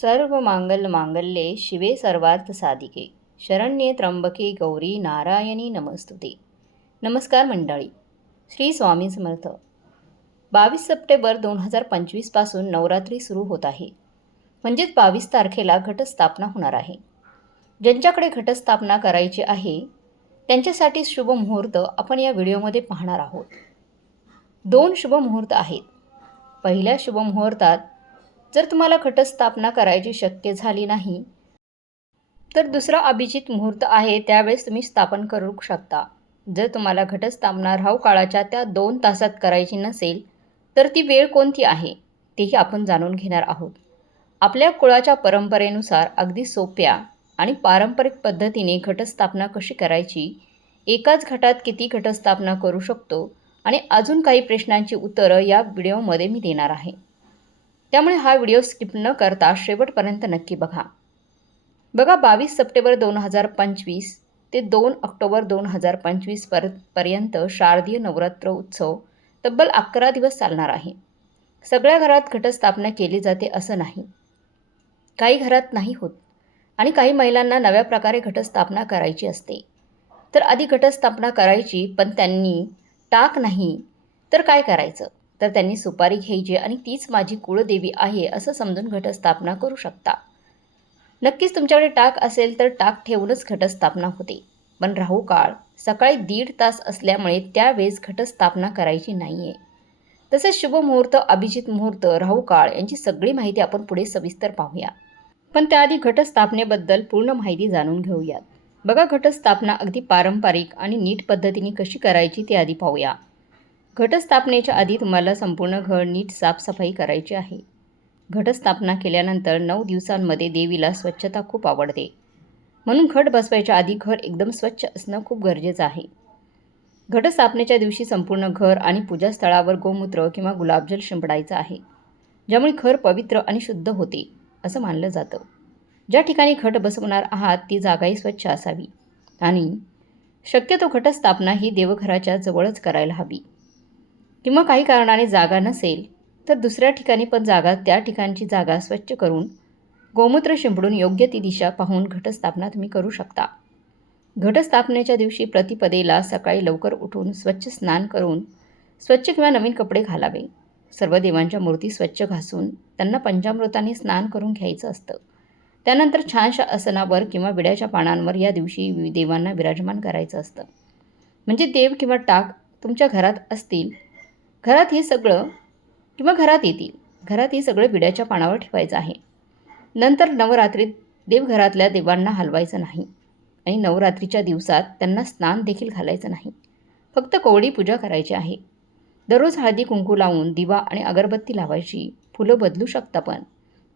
सर्व मांगल मांगल्ये शिवे सर्वार्थ साधिके. शरण्ये त्र्यंबके गौरी नारायणी नमस्तुते. नमस्कार मंडळी. श्री स्वामी समर्थ. बावीस सप्टेंबर दोन हजार पंचवीसपासून नवरात्री सुरू होत आहे. म्हणजेच बावीस तारखेला घटस्थापना होणार आहे. ज्यांच्याकडे घटस्थापना करायची आहे त्यांच्यासाठी शुभ मुहूर्त आपण या व्हिडिओमध्ये पाहणार आहोत. दोन शुभ मुहूर्त आहेत. पहिल्या शुभ मुहूर्तात जर तुम्हाला घटस्थापना करायची शक्य झाली नाही तर दुसरा अभिजित मुहूर्त आहे त्यावेळेस तुम्ही स्थापन करू शकता. जर तुम्हाला घटस्थापना राहू काळाच्या त्या दोन तासात करायची नसेल तर ती वेळ कोणती आहे तेही आपण जाणून घेणार आहोत. आपल्या कुळाच्या परंपरेनुसार अगदी सोप्या आणि पारंपरिक पद्धतीने घटस्थापना कशी करायची एकाच घटात किती घटस्थापना करू शकतो आणि अजून काही प्रश्नांची उत्तरं या व्हिडिओमध्ये मी देणार आहे. त्यामुळे हा व्हिडिओ स्किप न करता शेवटपर्यंत नक्की बघा. बघा बावीस सप्टेंबर दोन हजार पंचवीस ते दोन ऑक्टोबर दोन हजार पंचवीस पर पर्यंत शारदीय नवरात्र उत्सव तब्बल अकरा दिवस चालणार आहे. सगळ्या घरात घटस्थापना केली जाते असं नाही. काही घरात नाही होत आणि काही महिलांना नव्या प्रकारे घटस्थापना करायची असते. तर आधी घटस्थापना करायची पण त्यांनी टाक नाही तर काय करायचं? तर त्यांनी सुपारी घ्यायची आणि तीच माझी कुळदेवी आहे असं समजून घटस्थापना करू शकता. नक्कीच तुमच्याकडे टाक असेल तर टाक ठेवूनच घटस्थापना होते. पण राहू काळ सकाळी दीड तास असल्यामुळे त्यावेळेस घटस्थापना करायची नाही आहे तसेच शुभ मुहूर्त अभिजित मुहूर्त राहू काळ यांची सगळी माहिती आपण पुढे सविस्तर पाहूया. पण त्याआधी घटस्थापनेबद्दल पूर्ण माहिती जाणून घेऊयात. बघा घटस्थापना अगदी पारंपरिक आणि नीट पद्धतीने कशी करायची ते आधी पाहूया. घटस्थापनेच्या आधी तुम्हाला संपूर्ण घर नीट साफसफाई करायची आहे. घटस्थापना केल्यानंतर नऊ दिवसांमध्ये देवीला स्वच्छता खूप आवडते. म्हणून घट बसवायच्या आधी घर एकदम स्वच्छ असणं खूप गरजेचं आहे. घटस्थापनेच्या दिवशी संपूर्ण घर आणि पूजास्थळावर गोमूत्र किंवा गुलाबजल शिंपडायचं आहे ज्यामुळे घर पवित्र आणि शुद्ध होते असं मानलं जातं. ज्या ठिकाणी घट बसवणार आहात ती जागाही स्वच्छ असावी. आणि शक्यतो घटस्थापना ही देवघराच्या जवळच करायला हवी. किंवा काही कारणाने जागा नसेल तर दुसऱ्या ठिकाणी पण जागा त्या ठिकाणची जागा स्वच्छ करून गोमूत्र शिंपडून योग्य ती दिशा पाहून घटस्थापना तुम्ही करू शकता. घटस्थापनेच्या दिवशी प्रतिपदेला सकाळी लवकर उठून स्वच्छ स्नान करून स्वच्छ किंवा नवीन कपडे घालावे. सर्व देवांच्या मूर्ती स्वच्छ घासून त्यांना पंचामृताने स्नान करून घ्यायचं असतं. त्यानंतर छानशा आसनावर किंवा विड्याच्या पानांवर या दिवशी देवांना विराजमान करायचं असतं. म्हणजे देव किंवा टाक तुमच्या घरात असतील घरात हे सगळं किंवा घरात येतील. घरात हे सगळं विड्याच्या पानावर ठेवायचं आहे. नंतर नवरात्रीत देवघरातल्या देवांना हलवायचं नाही. आणि नवरात्रीच्या दिवसात त्यांना स्नान देखील घालायचं नाही. फक्त कोवळी पूजा करायची आहे. दररोज हळदी कुंकू लावून दिवा आणि अगरबत्ती लावायची फुलं बदलू शकता पण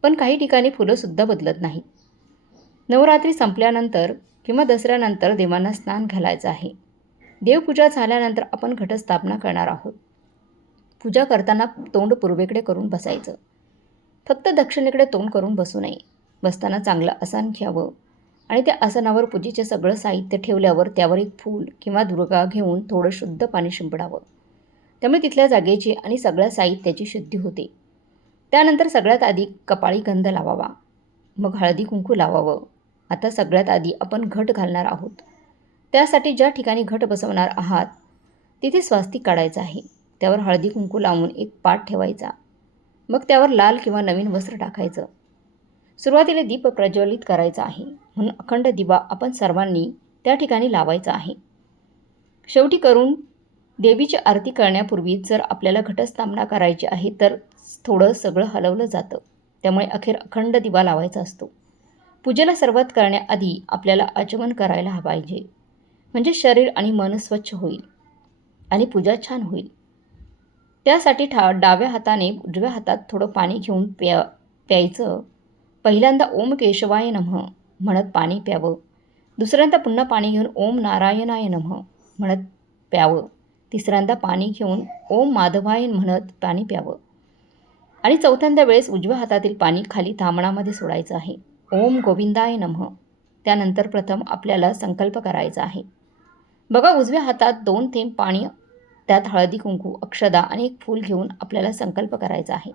पण काही ठिकाणी फुलंसुद्धा बदलत नाही. नवरात्री संपल्यानंतर किंवा दसऱ्यानंतर देवांना स्नान घालायचं आहे. देवपूजा झाल्यानंतर आपण घटस्थापना करणार आहोत. पूजा करताना तोंड पूर्वेकडे करून बसायचं. फक्त दक्षिणेकडे तोंड करून बसू नये. बसताना चांगलं आसन घ्यावं. आणि त्या आसनावर पूजेचे सगळं साहित्य ठेवल्यावर त्यावर एक फूल किंवा दुर्गा घेऊन थोडं शुद्ध पाणी शिंपडावं. त्यामुळे तिथल्या जागेची आणि सगळ्या साहित्याची शुद्धी होते. त्यानंतर सगळ्यात आधी कपाळी गंध लावावा. मग हळदी कुंकू लावावं. आता सगळ्यात आधी आपण घट घालणार आहोत. त्यासाठी ज्या ठिकाणी घट बसवणार आहात तिथे स्वास्तिक काढायचं आहे. त्यावर हळदी कुंकू लावून एक पाट ठेवायचा. मग त्यावर लाल किंवा नवीन वस्त्र टाकायचं. सुरुवातीला दीप प्रज्वलित करायचा आहे. म्हणून अखंड दिवा आपण सर्वांनी त्या ठिकाणी लावायचा आहे. शेवटी करून देवीची आरती करण्यापूर्वी जर आपल्याला घटस्थापना करायची आहे तर थोडं सगळं हलवलं जातं. त्यामुळे अखेर अखंड दिवा लावायचा असतो. पूजेला सुरुवात करण्याआधी आपल्याला आचमन करायला पाहिजे. म्हणजे शरीर आणि मन स्वच्छ होईल आणि पूजा छान होईल. त्यासाठी ठा डाव्या हाताने उजव्या हातात थोडं पाणी घेऊन प्या प्यायचं. पहिल्यांदा ओम केशवाय नमः म्हणत पाणी प्यावं. दुसऱ्यांदा पुन्हा पाणी घेऊन ओम नारायणाय नमः म्हणत प्यावं. तिसऱ्यांदा पाणी घेऊन ओम माधवाय म्हणत पाणी प्यावं. आणि चौथ्यांदा वेळेस उजव्या हातातील पाणी खाली थांबणामध्ये सोडायचं आहे. ओम गोविंदाय नमः. त्यानंतर प्रथम आपल्याला संकल्प करायचा आहे. बघा उजव्या हातात दोन थेंब पाणी त्यात हळदी कुंकू अक्षदा आणि एक फूल घेऊन आपल्याला संकल्प करायचा आहे.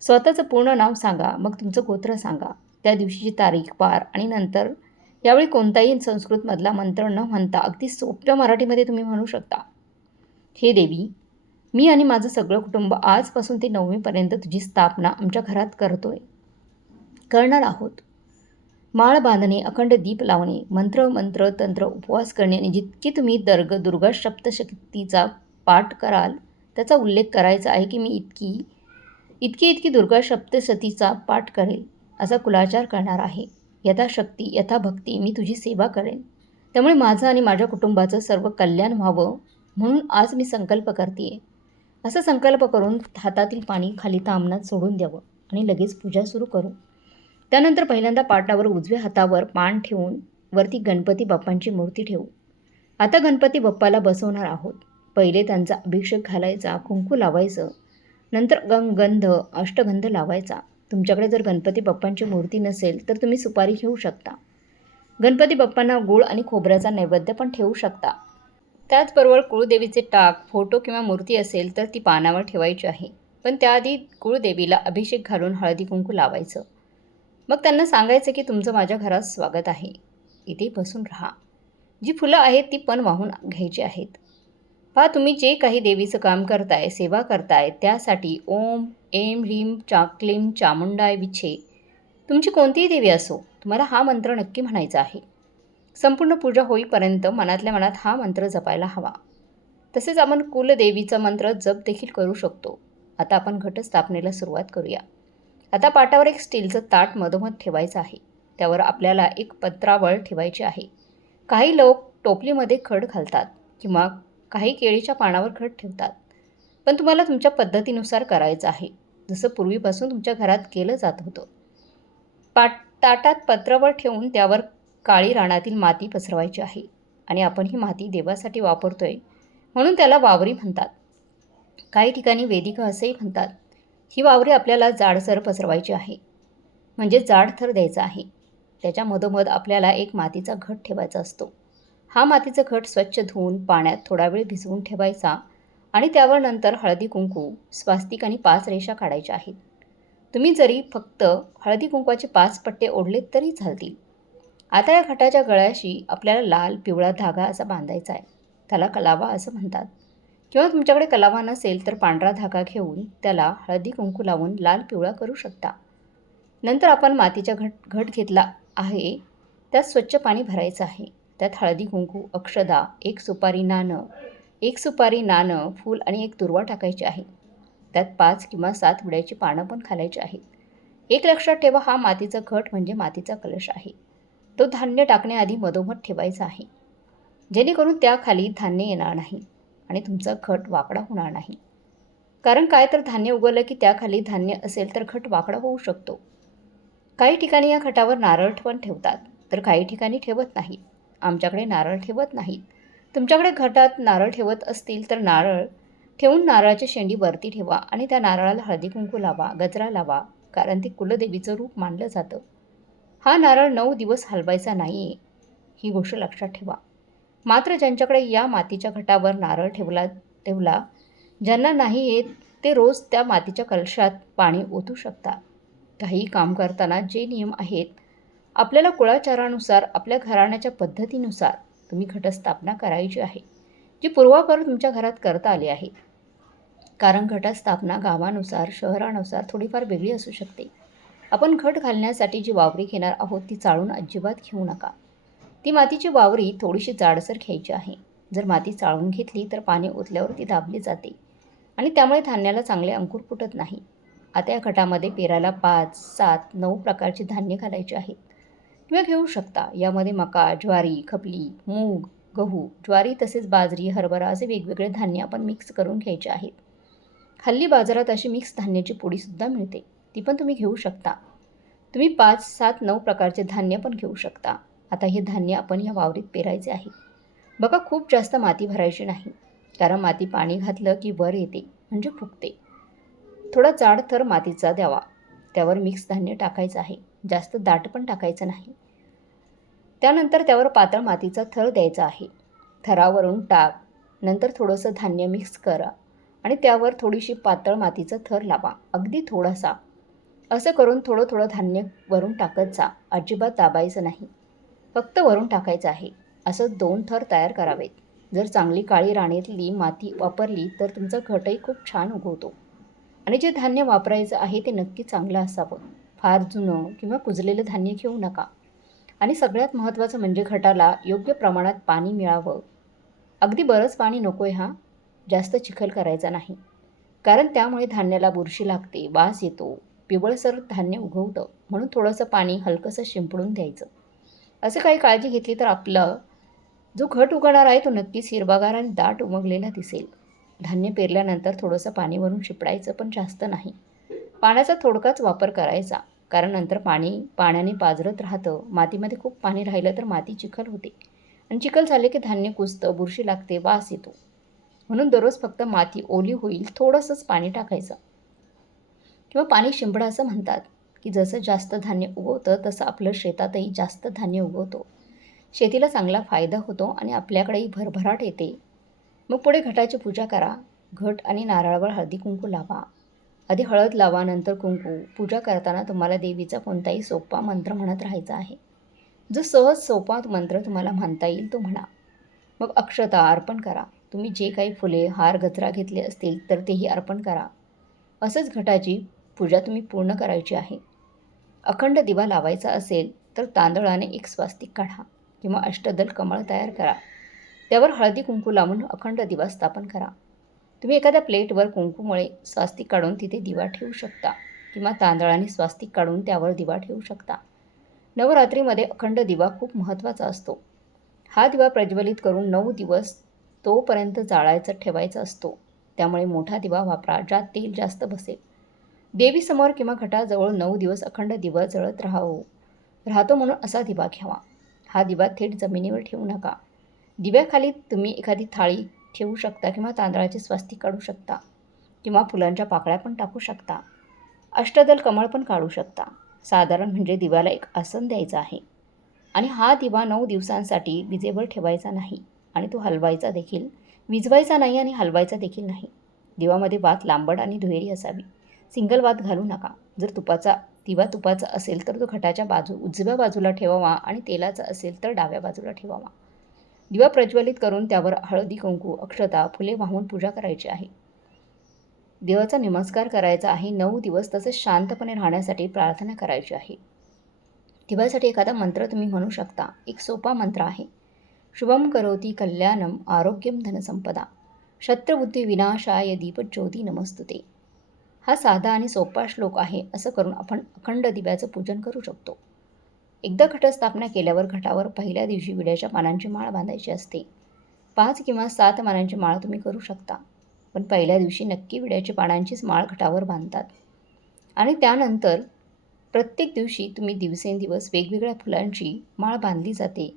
स्वतःचं पूर्ण नाव सांगा मग तुमचं गोत्र सांगा. त्या दिवशीची तारीख पार आणि नंतर यावेळी कोणताही संस्कृतमधला मंत्र न म्हणता अगदी सोप्या मराठीमध्ये तुम्ही म्हणू शकता. हे देवी मी आणि माझं सगळं कुटुंब आजपासून ते नववीपर्यंत तुझी स्थापना आमच्या घरात करतोय. करणार आहोत. माळ बांधणे अखंड दीप लावणे मंत्र मंत्र तंत्र उपवास करणे आणि जितकी तुम्ही दर्ग दुर्गा सप्तशक्तीचा पाठ कराल त्याचा उल्लेख करायचा आहे की मी इतकी इतकी इतकी दुर्गा सप्तशतीचा पाठ करेल असा कुलाचार करणार आहे. यथाशक्ती यथाभक्ती मी तुझी सेवा करेन. त्यामुळे माझं आणि माझ्या कुटुंबाचं सर्व कल्याण व्हावं म्हणून आज मी संकल्प करते असा संकल्प करून हातातील पाणी खाली तामनात सोडून द्यावं आणि लगेच पूजा सुरू करू. त्यानंतर पहिल्यांदा पाटावर उजव्या हातावर पान ठेवून वरती गणपती बाप्पांची मूर्ती ठेवू. आता गणपती बाप्पाला बसवणार आहोत. पहिले त्यांचा अभिषेक घालायचा कुंकू लावायचं. नंतर गंग गंध अष्टगंध लावायचा. तुमच्याकडे जर गणपती बाप्पांची मूर्ती नसेल तर तुम्ही सुपारी घेऊ शकता. गणपती बाप्पांना गुळ आणि खोबऱ्याचा नैवेद्य पण ठेवू शकता. त्याचबरोबर कुळदेवीचे टाक फोटो किंवा मूर्ती असेल तर ती पानावर ठेवायची आहे. पण त्याआधी कुळदेवीला अभिषेक घालून हळदी कुंकू लावायचं. मग त्यांना सांगायचं की तुमचं माझ्या घरात स्वागत आहे. इथे बसून राहा. जी फुलं आहेत ती पण वाहून घ्यायची आहेत. पहा तुम्ही जे काही देवीचं काम करताय सेवा करताय त्यासाठी ओम एम ह्रीम चाक्लीम चामुंडाय विछे. तुमची कोणतीही देवी असो तुम्हाला हा मंत्र नक्की म्हणायचा आहे. संपूर्ण पूजा होईपर्यंत मनातल्या मनात हा मंत्र जपायला हवा. तसेच आपण कुलदेवीचा मंत्र जप देखील करू शकतो. आता आपण घटस्थापनेला सुरुवात करूया. आता पाटावर एक स्टीलचं ताट मधोमध ठेवायचं आहे. त्यावर आपल्याला एक पत्रावळ ठेवायची आहे. काही लोक टोपलीमध्ये खड घालतात किंवा काही केळीच्या पानावर खड ठेवतात. पण तुम्हाला तुमच्या पद्धतीनुसार करायचं आहे. जसं पूर्वीपासून तुमच्या घरात केलं जात होतं. पाट ताटात पत्रावळ ठेवून त्यावर काळी रानातील माती पसरवायची आहे. आणि आपण ही माती देवासाठी वापरतोय म्हणून त्याला वावरी म्हणतात. काही ठिकाणी वेदिका असेही म्हणतात. ही वावरे आपल्याला जाडसर पसरवायची आहे. म्हणजे जाड थर द्यायचा आहे. त्याच्या मधोमध आपल्याला एक मातीचा घट ठेवायचा असतो. हा मातीचा घट स्वच्छ धुवून पाण्यात थोडा वेळ भिजवून ठेवायचा आणि त्यावर नंतर हळदी कुंकू स्वास्तिक आणि पाच रेषा काढायच्या आहेत. तुम्ही जरी फक्त हळदी कुंकवाचे पाच पट्टे ओढलेत तरी चालतील. आता या घटाच्या गळ्याशी आपल्याला लाल पिवळा धागा असा बांधायचा आहे. त्याला कलावा असं म्हणतात. किंवा तुमच्याकडे कलावा नसेल तर पांढरा धागा घेऊन त्याला हळदी कुंकू लावून लाल पिवळा करू शकता. नंतर आपण मातीचा घट घट घेतला आहे. त्यात स्वच्छ पाणी भरायचं आहे. त्यात हळदी कुंकू अक्षदा एक सुपारी नाणं एक सुपारी नाणं फूल आणि एक दुर्वा टाकायचे आहे. त्यात पाच किंवा सात विड्याची पानं पण घालायची आहेत. एक लक्षात ठेवा हा मातीचा घट म्हणजे मातीचा कलश आहे. तो धान्य टाकण्याआधी मधोमध ठेवायचा आहे. जेणेकरून त्याखाली धान्य येणार नाही. आणि तुमचा घट वाकडा होणार नाही. कारण काय तर धान्य उगवलं की त्याखाली धान्य असेल तर घट वाकडा होऊ शकतो. काही ठिकाणी या घटावर नारळ पण ठेवतात तर काही ठिकाणी ठेवत नाहीत आमच्याकडे नारळ ठेवत नाहीत. तुमच्याकडे घटात नारळ ठेवत असतील तर नारळ ठेवून नारळाची शेंडी वरती ठेवा आणि त्या नारळाला हळदी कुंकू लावा गजरा लावा कारण ते कुलदेवीचं रूप मानलं जातं. हा नारळ नऊ दिवस हलवायचा नाही आहे ही गोष्ट लक्षात ठेवा. मात्र ज्यांच्याकडे या मातीच्या घटावर नारळ ठेवला ठेवला ज्यांना नाही येत ते रोज त्या मातीच्या कलशात पाणी ओतू शकतात काही काम करताना जे नियम आहेत आपल्याला कुळाचारानुसार आपल्या घराण्याच्या पद्धतीनुसार तुम्ही घटस्थापना करायची आहे जी पूर्वापर तुमच्या घरात करता आली आहे. कारण घटस्थापना गावानुसार शहरानुसार थोडीफार वेगळी असू शकते. आपण घट घालण्यासाठी जी वावरी घेणार आहोत ती चाळून अजिबात घेऊ नका. ती मातीची वावरी थोडीशी जाडसर घ्यायची आहे. जर माती चाळून घेतली तर पाणी ओतल्यावर ती दाबली जाते आणि त्यामुळे धान्याला चांगले अंकुर फुटत नाही. आता या गटामध्ये पेराला पाच सात नऊ प्रकारची धान्य घालायची आहेत किंवा घेऊ शकता. यामध्ये मका ज्वारी खपली मूग गहू ज्वारी तसेच बाजरी हरभरा असे वेगवेगळे धान्य आपण मिक्स करून घ्यायचे आहेत. हल्ली बाजारात अशी मिक्स धान्याची पोळीसुद्धा मिळते. ती पण तुम्ही घेऊ शकता. तुम्ही पाच सात नऊ प्रकारचे धान्य पण घेऊ शकता. आता हे धान्य आपण या वावरीत पेरायचे आहे. बघा खूप जास्त माती भरायची नाही. कारण माती पाणी घातलं की वर येते म्हणजे फुगते. थोडा जाड थर मातीचा द्यावा. त्यावर मिक्स धान्य टाकायचं आहे. जास्त दाट पण टाकायचं नाही. त्यानंतर त्यावर पातळ मातीचा थर द्यायचा आहे. थरावरून टाक. नंतर थोडंसं धान्य मिक्स करा आणि त्यावर थोडीशी पातळ मातीचा थर लावा. अगदी थोडासा. असं करून थोडं थोडं धान्य वरून टाकत जा. अजिबात दाबायचं नाही. फक्त वरून टाकायचं आहे. असं दोन थर तयार करावेत. जर चांगली काळी राणेतली माती वापरली तर तुमचा घटही खूप छान उगवतो. आणि जे धान्य वापरायचं आहे ते नक्की चांगलं असावं. फार जुनं किंवा कुजलेलं धान्य घेऊ नका. आणि सगळ्यात महत्त्वाचं म्हणजे घटाला योग्य प्रमाणात पाणी मिळावं. अगदी बरंच पाणी नको आहे हा. जास्त चिखल करायचा नाही. कारण त्यामुळे धान्याला बुरशी लागते वास येतो. पिवळसर धान्य उगवतं. म्हणून थोडंसं पाणी हलकंसं शिंपडून द्यायचं. असं काही काळजी घेतली तर आपलं. जो घट उगवणार आहे तो नक्कीच हिरवागार आणि दाट उमगलेला दिसेल. धान्य पेरल्यानंतर थोडंसं पाणी भरून शिपडायचं पण जास्त नाही. पाण्याचा थोडकाच वापर करायचा कारण नंतर पाणी पाण्याने पाजरत राहतं. मातीमध्ये खूप पाणी राहिलं तर माती चिखल होते. आणि चिखल झाले की धान्य कुजतं बुरशी लागते वास येतो. म्हणून दररोज फक्त माती ओली होईल थोडंसंच पाणी टाकायचं. किंवा पाणी शिंपडा असं म्हणतात. की जसं जास्त धान्य उगवतं तसं आपलं शेतातही जास्त धान्य उगवतो. शेतीला चांगला फायदा होतो आणि आपल्याकडेही भरभराट येते. मग पुढे घटाची पूजा करा. घट आणि नारळावर हळदी कुंकू लावा. आधी हळद लावा नंतर कुंकू. पूजा करताना तुम्हाला देवीचा कोणताही सोपा मंत्र म्हणत राहायचा आहे. जो सहज सोपा मंत्र तुम्हाला म्हणता येईल तो म्हणा. मग अक्षता अर्पण करा. तुम्ही जे काही फुले हार गजरा घेतले असतील तर तेही अर्पण करा. असंच घटाची पूजा तुम्ही पूर्ण करायची आहे. अखंड दिवा लावायचा असेल तर तांदळाने एक स्वास्तिक काढा किंवा अष्टदल कमळ तयार करा. त्यावर हळदी कुंकू लावून अखंड दिवा स्थापन करा. तुम्ही एखाद्या प्लेटवर कुंकूमुळे स्वास्तिक काढून तिथे दिवा ठेवू शकता किंवा तांदळाने स्वास्तिक काढून त्यावर दिवा ठेवू शकता. नवरात्रीमध्ये अखंड दिवा खूप महत्त्वाचा असतो. हा दिवा प्रज्वलित करून नऊ दिवस तोपर्यंत जाळायचा ठेवायचा असतो. त्यामुळे मोठा दिवा वापरा ज्यात तेल जास्त बसेल. देवीसमोर किंवा घटाजवळ नऊ दिवस अखंड दिवा जळत राहावं. राहतो म्हणून असा दिवा घ्यावा. हा दिवा थेट जमिनीवर ठेवू नका. दिव्याखाली तुम्ही एखादी थाळी ठेवू शकता किंवा तांदळाचे स्वस्तिक काढू शकता किंवा फुलांच्या पाकळ्या पण टाकू शकता. अष्टदल कमळ पण काढू शकता. साधारण म्हणजे दिव्याला एक आसन द्यायचं आहे. आणि हा दिवा नऊ दिवसांसाठी विजेवर ठेवायचा नाही आणि तो हलवायचा देखील. विजवायचा नाही आणि हलवायचा देखील नाही. दिवामध्ये वात लांबड आणि दुहेरी असावी. सिंगल वात घालू नका. जर तुपाचा दिवा तुपाचा असेल तर तो घटाच्या बाजू उजव्या बाजूला ठेवावा आणि तेलाचा असेल तर डाव्या बाजूला ठेवावा. दिवा प्रज्वलित करून त्यावर हळदी कुंकू अक्षता फुले वाहून पूजा करायची आहे. देवाचा नमस्कार करायचा आहे. नऊ दिवस तसेच शांतपणे राहण्यासाठी प्रार्थना करायची आहे. दिव्यासाठी एखादा मंत्र तुम्ही म्हणू शकता. एक सोपा मंत्र आहे. शुभम करोती कल्याणम आरोग्यम धनसंपदा शत्रुबुद्धी विनाशाय दीपज्योती नमस्तुते हा साधा आणि सोपा श्लोक आहे असं करून आपण अखंड दिव्याचं पूजन करू शकतो. एकदा घटस्थापना केल्यावर घटावर पहिल्या दिवशी विड्याच्या पानांची माळ बांधायची असते. पाच किंवा सात मानांची माळ तुम्ही करू शकता पण पहिल्या दिवशी नक्की विड्याच्या पानांचीच माळ घटावर बांधतात. आणि त्यानंतर प्रत्येक दिवशी तुम्ही दिवसेंदिवस वेगवेगळ्या फुलांची माळ बांधली जाते.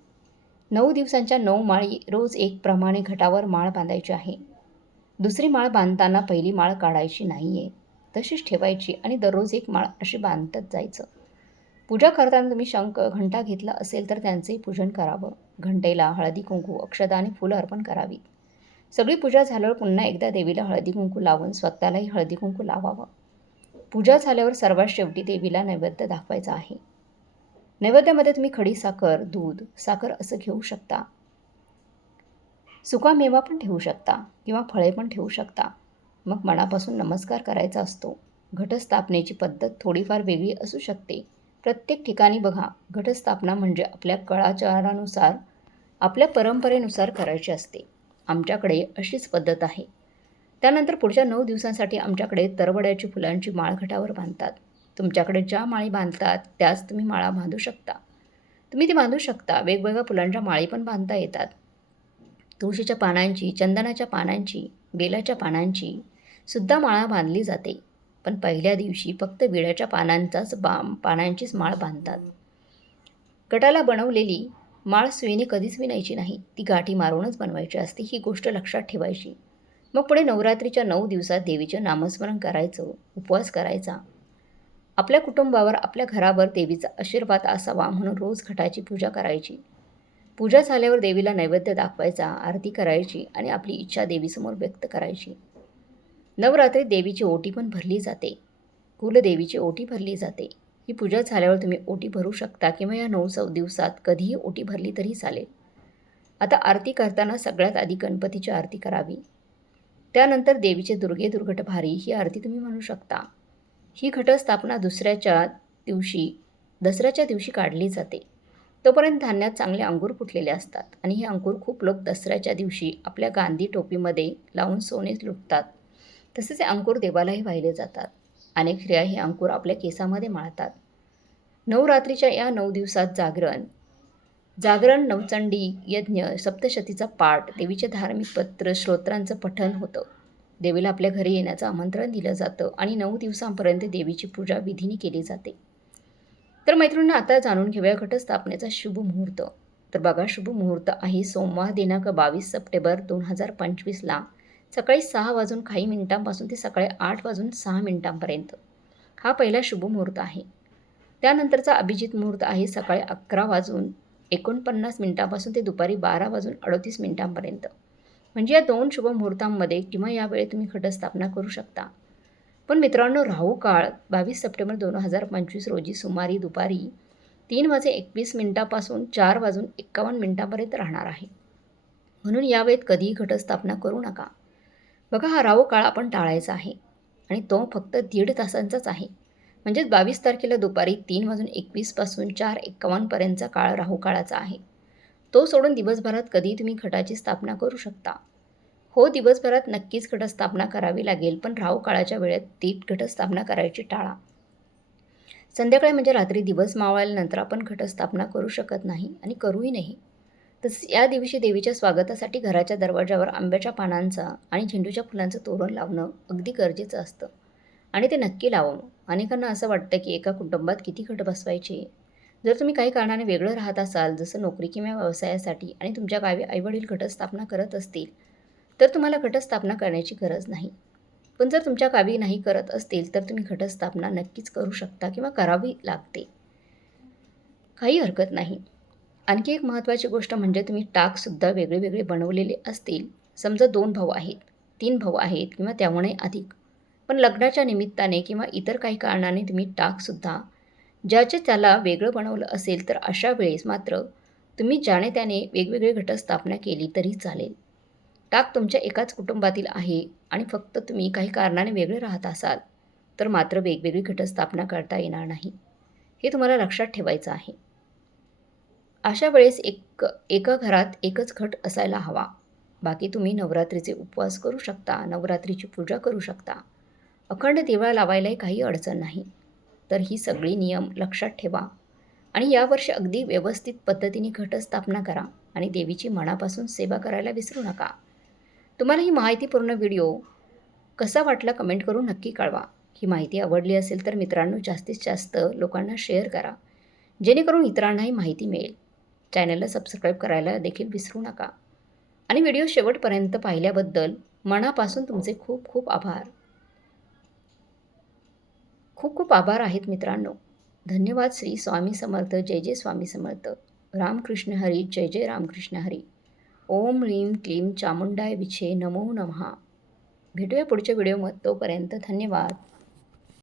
नऊ दिवसांच्या नऊ माळी रोज एक प्रमाणे घटावर माळ बांधायची आहे. दुसरी माळ बांधताना पहिली माळ काढायची नाही आहे तशीच ठेवायची आणि दररोज एक माळ अशी बांधत जायचं. पूजा करताना तुम्ही शंख घंटा घेतला असेल तर त्यांचंही पूजन करावं. घंटेला हळदी कुंकू अक्षदाने आणि फुलं अर्पण करावीत सगळी पूजा झाल्यावर पुन्हा एकदा देवीला हळदी कुंकू लावून स्वतःलाही हळदी कुंकू लावावं. पूजा झाल्यावर सर्वात शेवटी देवीला नैवेद्य दाखवायचा आहे. नैवेद्यामध्ये तुम्ही खडी साखर दूध साखर असं घेऊ शकता. सुका मेवा पण ठेवू शकता किंवा फळे पण ठेवू शकता. मग मनापासून नमस्कार करायचा असतो. घटस्थापनेची पद्धत थोडीफार वेगळी असू शकते. प्रत्येक ठिकाणी बघा घटस्थापना म्हणजे आपल्या कळाचारानुसार आपल्या परंपरेनुसार करायची असते. आमच्याकडे अशीच पद्धत आहे. त्यानंतर पुढच्या नऊ दिवसांसाठी आमच्याकडे तरवड्याची फुलांची माळ घटावर बांधतात. तुमच्याकडे ज्या माळी बांधतात त्याच तुम्ही माळा बांधू शकता. तुम्ही ती बांधू शकता वेगवेगळ्या फुलांच्या माळी पण बांधता येतात. तुळशीच्या पानांची चंदनाच्या पानांची बेलाच्या पानांची सुद्धा माळा बांधली जाते. पण पहिल्या दिवशी फक्त विड्याच्या पानांचाच बा पानांचीच माळ बांधतात. गटाला बनवलेली माळ सुईने कधीच विणायची नाही. ती गाठी मारूनच बनवायची असते ही गोष्ट लक्षात ठेवायची. मग पुढे नवरात्रीच्या नऊ दिवसात देवीचे नामस्मरण करायचं उपवास करायचा. आपल्या कुटुंबावर आपल्या घरावर देवीचा आशीर्वाद असावा म्हणून रोज घटाची पूजा करायची. पूजा झाल्यावर देवीला नैवेद्य दाखवायचा आरती करायची आणि आपली इच्छा देवीसमोर व्यक्त करायची. नवरात्री देवीची ओटी पण भरली जाते. कुलदेवीची ओटी भरली जाते. ही पूजा झाल्यावर तुम्ही ओटी भरू शकता किंवा या नऊ सौ दिवसात कधीही ओटी भरली तरी चालेल. आता आरती करताना सगळ्यात आधी गणपतीची आरती करावी. त्यानंतर देवीचे दुर्गे दुर्घट भारी ही आरती तुम्ही म्हणू शकता. ही घटस्थापना दुसऱ्याच्या दिवशी दसऱ्याच्या दिवशी काढली जाते. तोपर्यंत धान्यात चांगले अंगूर फुटलेले असतात आणि हे अंगूर खूप लोक दसऱ्याच्या दिवशी आपल्या गांधी टोपीमध्ये लावून सोने लुटतात. तसेच अंकुर देवालाही वाहिले जातात. अनेक स्त्रिया हे अंकुर आपल्या केसामध्ये माळतात. नवरात्रीच्या या नऊ दिवसात जागरण. जागरण नवचंडी यज्ञ सप्तशतीचा पाठ देवीचे धार्मिक पत्र श्रोत्रांचं पठण होतं. देवीला आपल्या घरी येण्याचं आमंत्रण दिलं जातं आणि नऊ दिवसांपर्यंत देवीची पूजा विधीने केली जाते. तर मैत्रिणींना आता जाणून घेऊया घटस्थापनेचा शुभ मुहूर्त. तर बघा शुभ मुहूर्त आहे सोमवार दिनांक बावीस सप्टेंबर दोन हजार पंचवीसला. सकाळी सहा वाजून काही मिनिटांपासून ते सकाळी आठ वाजून सहा मिनिटांपर्यंत. हा पहिला शुभ मुहूर्त आहे. त्यानंतरचा अभिजित मुहूर्त आहे सकाळी अकरा वाजून एकोणपन्नास मिनिटांपासून ते दुपारी बारा वाजून अडतीस मिनिटांपर्यंत. म्हणजे या दोन शुभ मुहूर्तांमध्ये किंवा यावेळी तुम्ही घटस्थापना करू शकता. पण मित्रांनो राहू काळ बावीस सप्टेंबर दोन हजार पंचवीस रोजी सुमारी दुपारी तीन वाजे एकवीस मिनिटापासून चार वाजून एक्कावन्न मिनिटांपर्यंत राहणार आहे. म्हणून यावेळेत कधीही घटस्थापना करू नका. बघा हा राहू काळ आपण टाळायचा आहे. आणि तो फक्त दीड तासांचाच आहे. म्हणजेच बावीस तारखेला दुपारी तीन वाजून एकवीसपासून चार एक्कावन्नपर्यंतचा काळ राहू काळाचा आहे. तो सोडून दिवसभरात कधी तुम्ही घटाची स्थापना करू शकता. हो दिवसभरात नक्कीच घटस्थापना करावी लागेल पण राहू काळाच्या वेळेत ती घटस्थापना करायची टाळा. संध्याकाळी म्हणजे रात्री दिवस मावळल्यानंतर आपण घटस्थापना करू शकत नाही आणि करूही नाही. तसेच या दिवशी देवीच्या स्वागतासाठी घराच्या दरवाजावर आंब्याच्या पानांचा आणि झेंडूच्या फुलांचं तोरण लावणं अगदी गरजेचं असतं. आणि ते नक्की लावावं. अनेकांना असं वाटतं की एका कुटुंबात किती घट बसवायचे? जर तुम्ही काही कारणाने वेगळं राहत असाल जसं नोकरी किंवा व्यवसायासाठी आणि तुमच्या गावी आईवडील घटस्थापना करत असतील तर तुम्हाला घटस्थापना करण्याची गरज नाही. पण जर तुमच्या गावी नाही करत असतील तर तुम्ही घटस्थापना नक्कीच करू शकता किंवा करावी लागते. काही हरकत नाही. आणखी एक महत्त्वाची गोष्ट म्हणजे तुम्ही टाकसुद्धा वेगळे वेगळे बनवलेले असतील. समजा दोन भाऊ आहेत तीन भाऊ आहेत किंवा त्याहूनही अधिक. पण लग्नाच्या निमित्ताने किंवा इतर काही कारणाने तुम्ही टाकसुद्धा ज्याचे त्याला वेगळं बनवलं असेल तर अशा वेळेस मात्र तुम्ही ज्याने त्याने वेगवेगळे घटस्थापना केली तरी चालेल. टाक तुमच्या एकाच कुटुंबातील आहे आणि फक्त तुम्ही काही कारणाने वेगळे राहत असाल तर मात्र वेगवेगळी घटस्थापना करता येणार नाही. हे तुम्हाला लक्षात ठेवायचं आहे. अशा वेळेस एक एका घरात एकच घट असायला हवा. बाकी तुम्ही नवरात्रीचे उपवास करू शकता नवरात्रीची पूजा करू शकता. अखंड दिवा लावायलाही काही अडचण नाही. तर ही सगळी नियम लक्षात ठेवा. आणि यावर्षी अगदी व्यवस्थित पद्धतीने घटस्थापना करा आणि देवीची मनापासून सेवा करायला विसरू नका. तुम्हाला ही माहितीपूर्ण व्हिडिओ कसा वाटला कमेंट करून नक्की कळवा. ही माहिती आवडली असेल तर मित्रांनो जास्तीत जास्त लोकांना शेअर करा. जेणेकरून इतरांनाही माहिती मिळेल. चॅनलला सबस्क्राईब करायला देखील विसरू नका. आणि व्हिडिओ शेवटपर्यंत पाहिल्याबद्दल मनापासून तुमचे खूप खूप आभार. खूप खूप आभार आहेत मित्रांनो. धन्यवाद श्री स्वामी समर्थ जय जय स्वामी समर्थ. रामकृष्ण हरी जय जय रामकृष्ण हरी. ओम ह्रीम क्लीं चामुंडाय विछे नमो नमहा भेटूया पुढच्या व्हिडिओमध्ये. तोपर्यंत धन्यवाद.